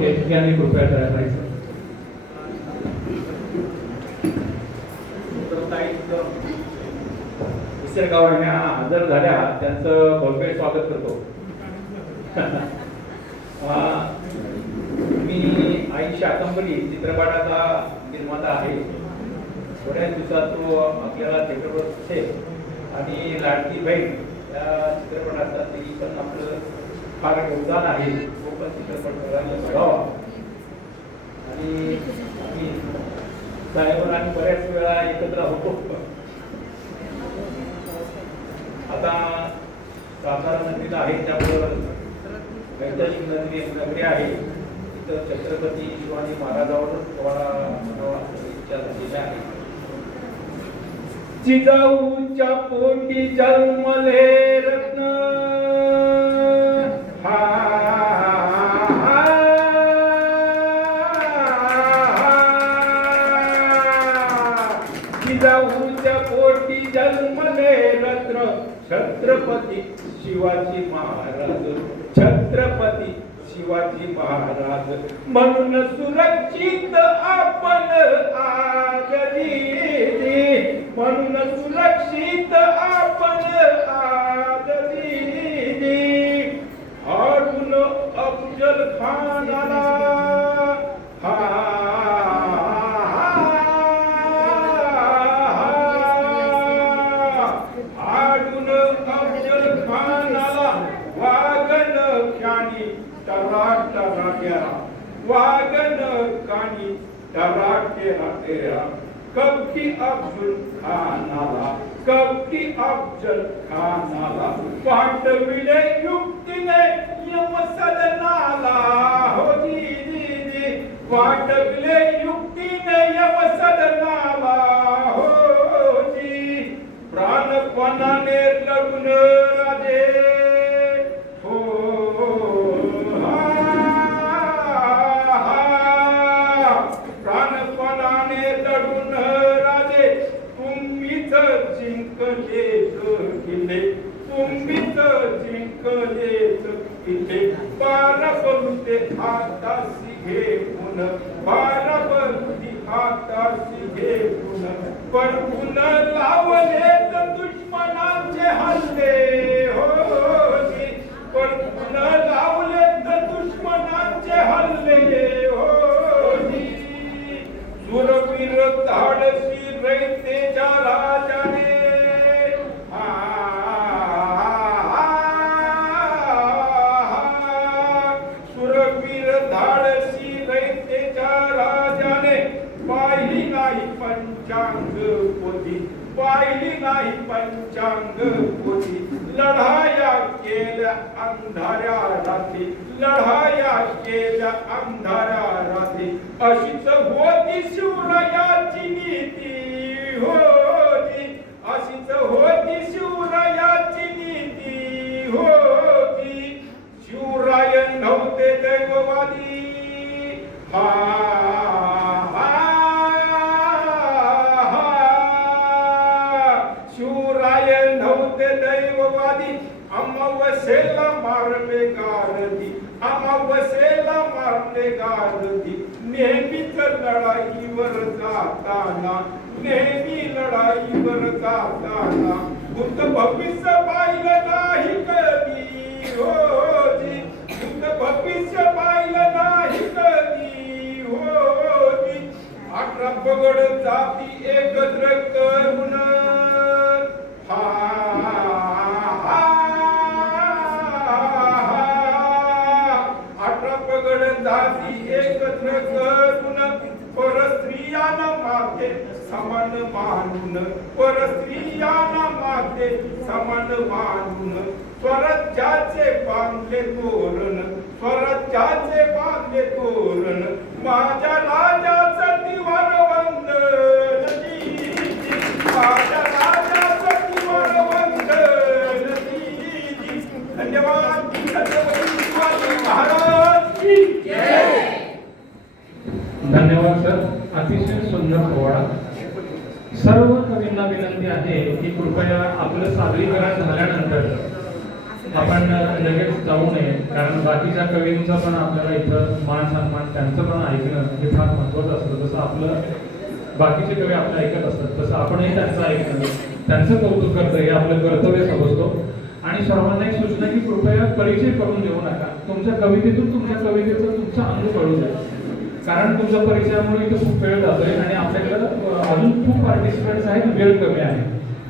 यांनी कृपया करायचं. गावांना हजर झाल्या त्यांचं भव्य स्वागत करतो. मी आई शाकंबरी चित्रपटाचा निर्माता आहे. थोड्याच दिवसात तो आपल्याला थिएटरवर दिसेल आणि लाडकी बहीण या चित्रपटासाठी पण आपलं फार योगदान आहे. तो पण चित्रपट करायला बघावा आणि आम्ही साहेबांना आणि बऱ्याच वेळा एकत्र होतो. आता सातारा नगरीला आहे त्यामुळं वैचारिक नगरी आहे. तिथं छत्रपती शिवाजी महाराजांवरच थोडा इच्छा झालेली आहे. जिजाऊच्या पोटी जन्मले रत्न जिजाऊच्या पोटी जन्मले रत्न छत्रपती शिवाजी महाराज. छत्रपती शिवाजी महाराज म्हणून सुरक्षित आपण आगरी. म्हणून सुरक्षित आपण आगरी. हारून अफजल खानाला वागन कानी टराटेरा तेरा. कब्बी अफजल खानाला कब्बी अफजल खानाला पाठविले युक्तीने यमसदनाला. हो जी पाठविले युक्तीने यमसदनाला. हो जी प्राणपणाने लढून राजे. बाराबंदी हाताशी घेऊन बाराबंदी हाताशी घेऊन परतून लावले तर दुश्मनाचे हल्ले. हो परतून लावले तर दुश्मनाचे हल्ले. हो सुरवीर धाडसी रयतेच्या राजाने पाहिली नाही पंचांग पोथी. लढाया केल्या अंधाऱ्या रात्री. लढाया केल्या अंधाऱ्या रात्री. अशीच होती शिवरायाची नीती. होती अशीच होती शिवरायाची नीती. होती शिवराय नव्हते दैववादी. दैववादी अमावस्येला मारले गारदी. अमावस्येला मारले गारदी. नेहमीच लढाईवर जाताना नेहमी लढाईवर जाताना भूत भविष्य पाहिलं नाही कधी. हो भूत भविष्य पाहिलं नाही कधी. हो 18 पगड जाती एकत्र करून 18 पगड जाती एकत्र करून परस्त्रियांना माते समान मानून. परस्त्रियांना माते समान मानून स्वराज्याचे बांधले तोरण. स्वराज्याचे बांधले तोरण. माझ्या राजाचं दिवार वंदन. माझ्या राजाचं दिवार वंदन. धन्यवाद. धन्यवाद सर. अतिशय सुंदर पोवाडा. सर्व कवींना विनंती आहे की कृपया आपलं सादरीकरण झाल्यानंतर आपण लगेच जाऊ नये, कारण बाकीच्या कवींचा पण आपल्याला इथं मान सन्मान त्यांचं पण ऐकणं हे फार महत्त्वाचं असतं. जसं आपलं बाकीचे कवी आपलं ऐकत असतात तसं आपणही त्यांचं ऐकणं, त्यांचं कौतुक करणं हे आपलं कर्तव्य समजतो. आणि सर्वांना एक सूचना की कृपया परिचय करून देऊ नका. तुमच्या कवितेतून तुमच्या कवितेचं तुमचा अनुभव कळू द्या, कारण तुमच्या परिचयामुळे इथं खूप वेळ जातोय आणि आपल्याकडं अजून खूप पार्टिसिपेंट्स आहेत, वेळ कमी आहे.